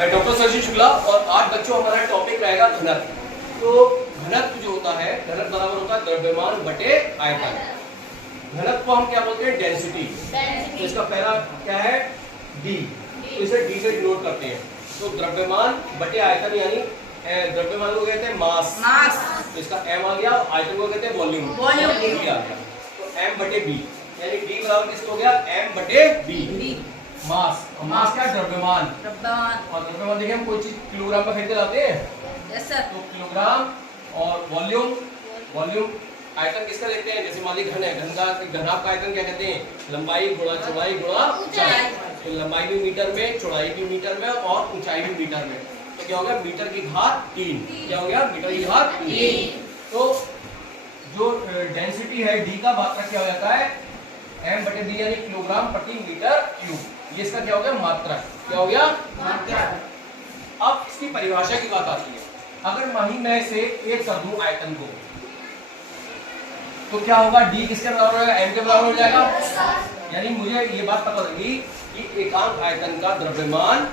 मैं डॉक्टर सरजी शुक्ला और आज बच्चों हमारा टॉपिक रहेगा घनत्व। तो घनत्व जो होता है, घनत्व बराबर होता है द्रव्यमान बटे आयतन। घनत्व को हम क्या बोलते हैं? डेंसिटी। तो इसका पहला क्या है? डी। तो इसे डी से डिनोट करते हैं। तो द्रव्यमान बटे आयतन यानी द्रव्यमान को कहते हैं मास। तो इसका m आ गया, आयतन को कहते हैं वॉल्यूम। b आ गया। तो m बटे b यानी d बराबर किसको हो गया? m बटे b। मास, और मास क्या? द्रव्यमान। और द्रव्यमान देखिए हम कोई चीज किलोग्राम में खरीदते लाते हैं। Yes sir. तो किलोग्राम और वॉल्यूम आयतन किसका लेते हैं? जैसे मान लीजिए घन है, घनाभ का आयतन क्या कहते हैं? लंबाई गुणा चौड़ाई गुणा ऊंचाई। तो लंबाई भी मीटर में, चौड़ाई भी मीटर में और ऊंचाई भी मीटर में। तो क्या हो गया? मीटर की घात 3। क्या हो गया? मीटर की घात 3। तो जो डेंसिटी है डी का मात्रा क्या हो जाता है? m बटे b यानी किलोग्राम प्रति मीटर क्यूब। ये इसका क्या हो गया? मात्रा। क्या हो गया? मात्रा। अब इसकी परिभाषा की बात आती है। अगर माही मैं से एक कर दूं आयतन को, तो क्या होगा? d किसके बराबर होगा? m के बराबर हो जाएगा। यानी मुझे ये बात पता लगी कि एकांक आयतन का द्रव्यमान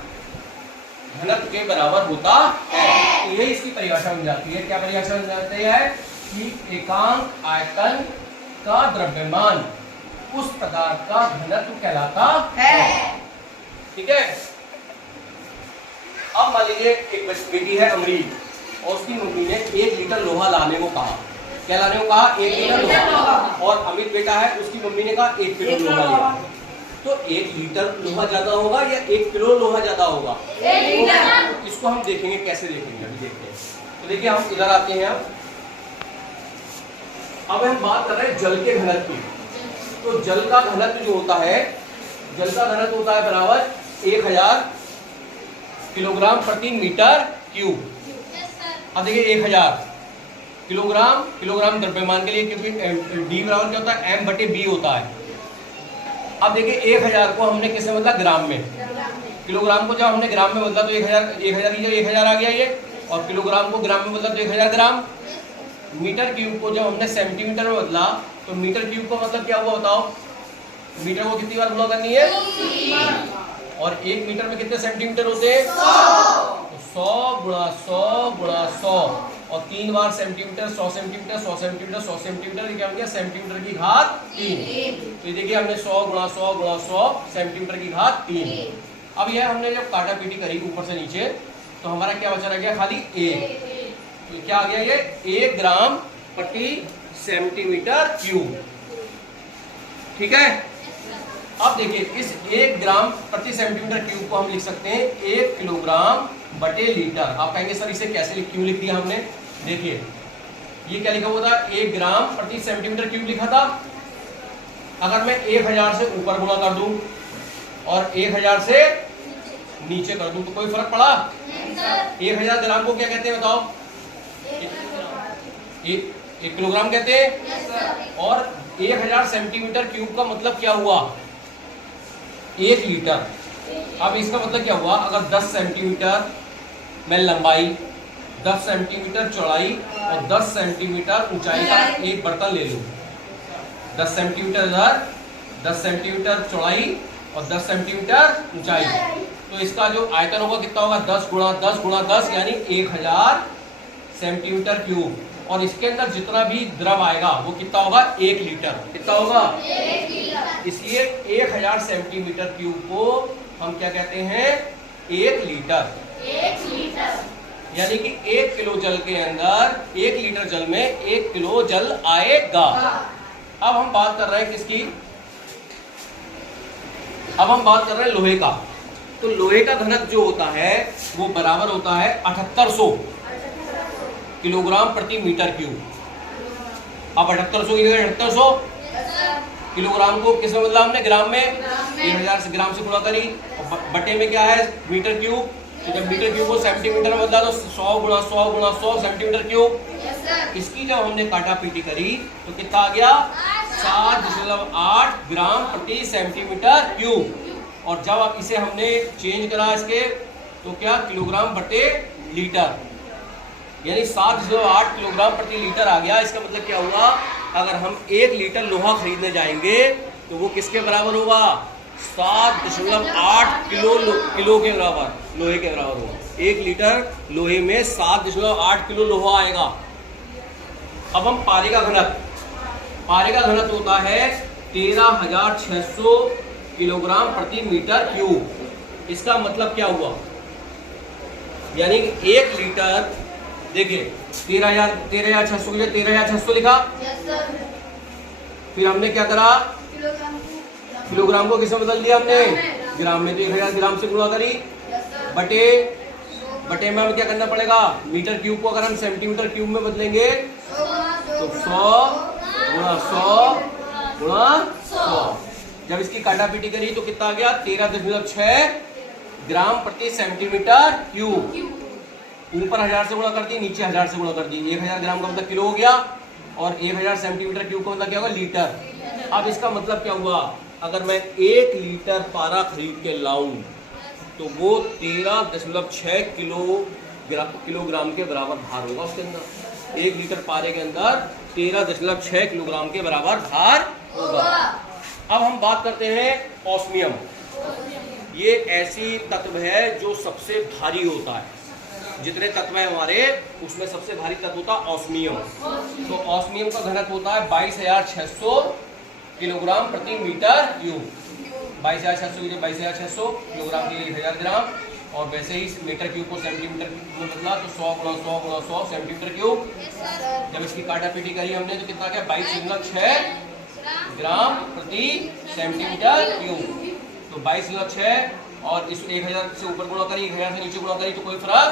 घनत्व के बराबर होता है। तो यही इसकी परिभाषा बन जाती है। क्या परिभाषा बन जाती है? कि एकांक आयतन का द्रव्यमान उस पदार्थ का घनत्व कहलाता है। ठीक है। अब मान लीजिए एक बेटी है अमरीक और उसकी मम्मी ने 1 लीटर लोहा लाने को कहा। क्या लाने को कहा? 1 लीटर लोहा। और अमित बेटा है, उसकी मम्मी ने कहा 1 किलो लोहा लिया। तो 1 लीटर लोहा ज्यादा होगा या 1 किलो लोहा ज्यादा होगा? 1 लीटर। तो इसको हम देखेंगे, कैसे देखेंगे अभी देखते हैं। तो देखिए हम इधर आते हैं। अब हम बात कर रहे हैं जल के घनत्व की। तो जल का घनत्व जो होता है, जल का घनत्व होता है बराबर 1000 किलोग्राम प्रति मीटर क्यूब। अब देखिए 1000 किलोग्राम द्रव्यमान के लिए, क्योंकि डी बराबर क्या होता है? m बटे b होता है। अब देखिए 1000 को हमने किससे बदला? ग्राम में। किलोग्राम को जब हमने ग्राम में बदला तो 1000 की जगह 1000 आ गया ये, और किलोग्राम को ग्राम में बदला तो 1000 ग्राम। मीटर क्यूब को जब हमने सेंटीमीटर में बदला तो मीटर क्यूब का मतलब क्या हुआ बताओ? मीटर को कितनी बार गुणा करनी है? और 1 मीटर में कितने सेंटीमीटर होते हैं? 100 गुणा 100 गुणा 100 और 3 बार सेंटीमीटर, 100 सेंटीमीटर 100 सेंटीमीटर 100 सेंटीमीटर। क्या हो गया? सेंटीमीटर की घात 3। तो देखिए हमने 100 गुणा 100 गुणा 100 सेंटीमीटर की घात 3। अब यह हमने जब काटा पीटी करी ऊपर से नीचे तो हमारा क्या बचा रह गया? खाली 1। तो क्या आ गया? ये 1 ग्राम प्रति सेंटीमीटर क्यूब। ठीक है। अब देखिए इस 1 ग्राम प्रति सेंटीमीटर क्यूब को हम लिख सकते हैं 1 किलोग्राम बटे लीटर। आप कहेंगे सर इसे कैसे क्यों लिख दिया हमने? देखिए ये क्या लिखा हुआ था? 1 ग्राम प्रति सेंटीमीटर क्यूब लिखा था। अगर मैं 1000 से ऊपर गुणा कर दूं और 1000 से नीचे कर दूं तो कोई फर्क पड़ा? 1000 ग्राम को क्या कहते हैं बताओ? 1 किलोग्राम कहते हैं। और 1000 सेंटीमीटर क्यूब का मतलब क्या हुआ? 1 लीटर। अब इसका मतलब क्या हुआ? अगर 10 सेंटीमीटर में लंबाई, 10 सेंटीमीटर चौड़ाई और 10 सेंटीमीटर ऊंचाई का एक बर्तन ले लूं, 10 सेंटीमीटर इधर, 10 सेंटीमीटर चौड़ाई और 10 सेंटीमीटर ऊंचाई, तो इसका जो आयतन होगा कितना होगा? 10 गुणा 10 गुणा 10 यानी 1000 सेंटीमीटर क्यूब। और इसके अंदर जितना भी द्रव आएगा वो कितना होगा? 1 लीटर। कितना होगा? 1 लीटर। इसलिए 1000 सेंटीमीटर क्यूब को हम क्या कहते हैं? 1 लीटर। 1 लीटर यानी कि 1 किलो जल के अंदर 1 लीटर जल में 1 किलो जल आएगा। अब हम बात कर रहे हैं किसकी? अब हम बात कर रहे हैं लोहे का। तो लोहे का घनत्व जो होता है वो बराबर होता है 7800 किलोग्राम प्रति मीटर क्यूब। अब 7800 की जगह 7800 किलोग्राम को किस में बदला हमने? ग्राम में। 1000 से ग्राम से गुणा करी और बटे में क्या है? Metre cube. तो जब मीटर क्यूब को सेंटीमीटर में बदला तो 100 गुणा 100 गुणा 100 सेंटीमीटर क्यूब। इसकी जब हमने काटा पीटी करी तो कितना आ गया? 7.8 ग्राम प्रति सेंटीमीटर क्यूब। और जब अब इसे हमने चेंज करा इसके तो क्या? किलोग्राम बटे लीटर, यानी 7.8 किलोग्राम प्रति लीटर आ गया। इसका मतलब क्या हुआ? अगर हम 1 लीटर लोहा खरीदने जाएंगे तो वो किसके बराबर होगा? 7.8 किलो के बराबर, लोहे के बराबर होगा। 1 लीटर लोहे में 7.8 किलो लोहा आएगा। अब हम पारे का घनत्व होता है 13,600 किलोग्राम प्रति मीटर क्यूब। इसका मतलब क्या हुआ, यानी 1 लीटर, देखिए 13,600 के लिए 13,600 लिखा, फिर हमने क्या करा, किलोग्राम को किसमें बदल दिया हमने, ग्राम में, तो 1,000 ग्राम से गुणा करी, बटे में हमें क्या करना पड़ेगा, मीटर क्यूब को अगर हम सेंटीमीटर क्यूब में बदलेंगे तो 100 गुणा 100 गुणा 100। जब इसकी काटापीटी करी तो कितना आ गया, 13.6 ग्राम प्रति सेंटीमीटर क्यूब। ऊपर 1000 से गुणा कर दी, नीचे 1000 से गुणा कर दी। 1000 ग्राम का मतलब किलो हो गया, और 1000 सेंटीमीटर क्यूब का मतलब क्या होगा, लीटर। अब इसका मतलब क्या हुआ, अगर मैं 1 लीटर पारा खरीद के लाऊं तो वो 13.6 किलोग्राम के बराबर भार होगा उसके अंदर। 1 लीटर पारे के अंदर 13.6 किलोग्राम के बराबर भार होगा। अब हम बात करते हैं ऑस्मियम। ये ऐसी तत्व है जो सबसे भारी होता है, जितने तत्व है हमारे उसमें सबसे भारी तत्व होता है ऑस्मियम। तो ऑस्मियम का घनत्व होता है 22,600 किलोग्राम प्रति मीटर क्यूब। 22,600 किलोग्राम के लिए 1000 ग्राम, और वैसे ही मीटर क्यूब को सेंटीमीटर क्यूब में बदला तो 100 गुणा 100 गुणा 100 सेंटीमीटर क्यूब। जब इसकी काटापीटी करी हमने तो कितना क्या, 22.6 ग्राम प्रति सेंटीमीटर क्यूब। तो 22.6 और इस 1000 से ऊपर गुणा करी, 1000 से नीचे गुणा करी तो कोई फर्क,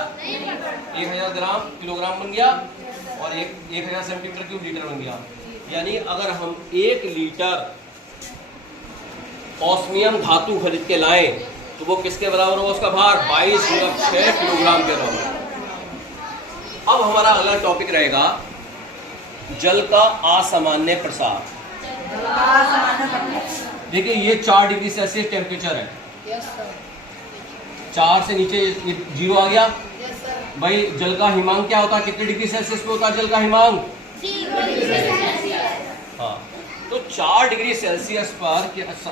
1000 ग्राम किलोग्राम बन गया, और 1000 सेंटीमीटर क्यूब लीटर बन गया। यानी अगर हम 1 लीटर ऑस्मियम धातु खरीद के लाएं तो वो किसके बराबर होगा, उसका भार 22.6 किलोग्राम के बराबर। अब हमारा अगला टॉपिक रहेगा जल का असामान्य प्रसार। देखिए ये 4 डिग्री सेल्सियस टेम्परेचर है, 4 से नीचे ये 0 आ गया। भाई जल का हिमांक क्या होता है, कितने डिग्री सेल्सियस पे होता है जल का हिमांक, हाँ। तो 4 डिग्री सेल्सियस पर,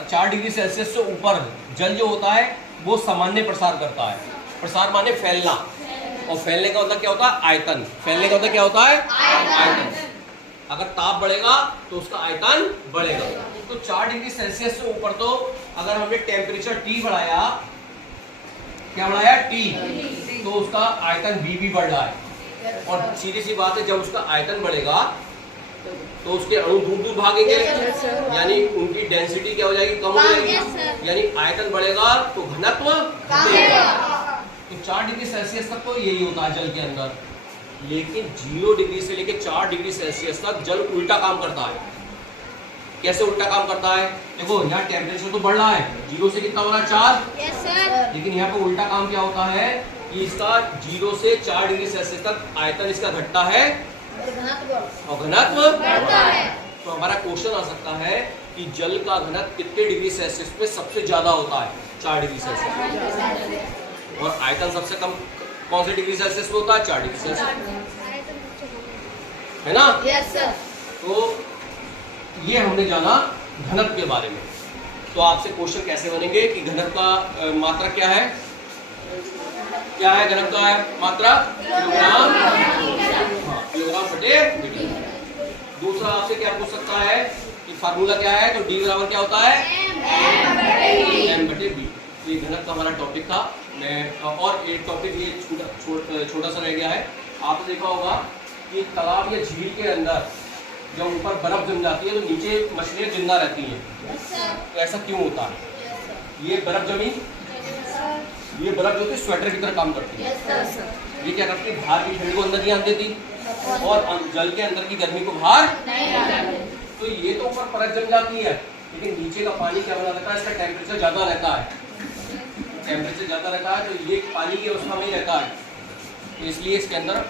4 डिग्री सेल्सियस से ऊपर जल जो होता है वो सामान्य प्रसार करता है। प्रसार माने फैलना, और फैलने का मतलब क्या होता है, आयतन। फैलने का मतलब क्या होता है, आयतन। अगर ताप बढ़ेगा तो उसका आयतन बढ़ेगा। तो 4 डिग्री सेल्सियस से ऊपर तो अगर हमने टेम्परेचर T बढ़ाया, क्या बढ़ाया, T, तो उसका आयतन B भी बढ़ रहा है। और सीधी सी बात है, जब उसका आयतन बढ़ेगा तो उसके अणु दूर दूर भागेंगे, यानी उनकी डेंसिटी क्या हो जाएगी, कम हो जाएगी। यानी आयतन बढ़ेगा तो घनत्व बढ़ेगा। तो 4 डिग्री सेल्सियस तक तो यही होता है जल के अंदर। लेकिन 0 डिग्री से लेकर 4 डिग्री सेल्सियस तक जल उल्टा काम करता है। कैसे उल्टा काम करता है, देखो यहाँ टेम्परेचर तो बढ़ रहा है, 0 से कितना हो रहा है, 4, लेकिन यहाँ पे उल्टा काम क्या होता है कि इसका 0 से 4 डिग्री सेल्सियस तक आयतन इसका घटता है और घनत्व बढ़ता है। तो हमारा क्वेश्चन आ सकता है कि जल का घनत्व कितने डिग्री सेल्सियस पे सबसे ज्यादा होता है, 4 डिग्री सेल्सियस, और आयतन सबसे कम कौन से डिग्री सेल्सियस पे होता है, 4 डिग्री सेल्सियस, है ना। तो ये हमने जाना घनत्व के बारे में। तो आपसे क्वेश्चन कैसे बनेंगे कि घनत्व का मात्रा क्या है, घनत्व का मात्रा किलोग्राम, किलोग्राम बटे मीटर। दूसरा आपसे क्या पूछ सकता है कि फार्मूला क्या है, तो D बराबर क्या होता है, m बटे b। ये घनत्व का हमारा टॉपिक था। और एक टॉपिक ये छोटा सा रह गया है। आपने देखा होगा कि तालाब या झील के अंदर जब ऊपर बर्फ जम जाती है तो नीचे मछलियाँ जिंदा रहती हैं। तो ऐसा क्यों होता है, ये बर्फ जमी, ये बर्फ जो होती है स्वेटर की तरह काम करती है। ये क्या करती है, बाहर की ठंडी को अंदर नहीं आने देती और जल के अंदर की गर्मी को बाहर नहीं। तो ये तो ऊपर परत जम जाती है, लेकिन नीचे का पानी क्या बना रहता है, इसका टेम्परेचर ज्यादा रहता है, तो ये पानी की अवस्था में ही रहता है। तो इसलिए इसके अंदर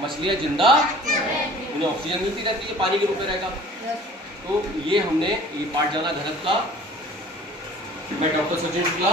मछलियाँ जिंदा, उन्हें ऑक्सीजन मिलती रहती है, पानी के रूप में रहेगा। तो ये हमने ये पाठ जाना घनत्व का। मैं डॉक्टर सचिन शुक्ला।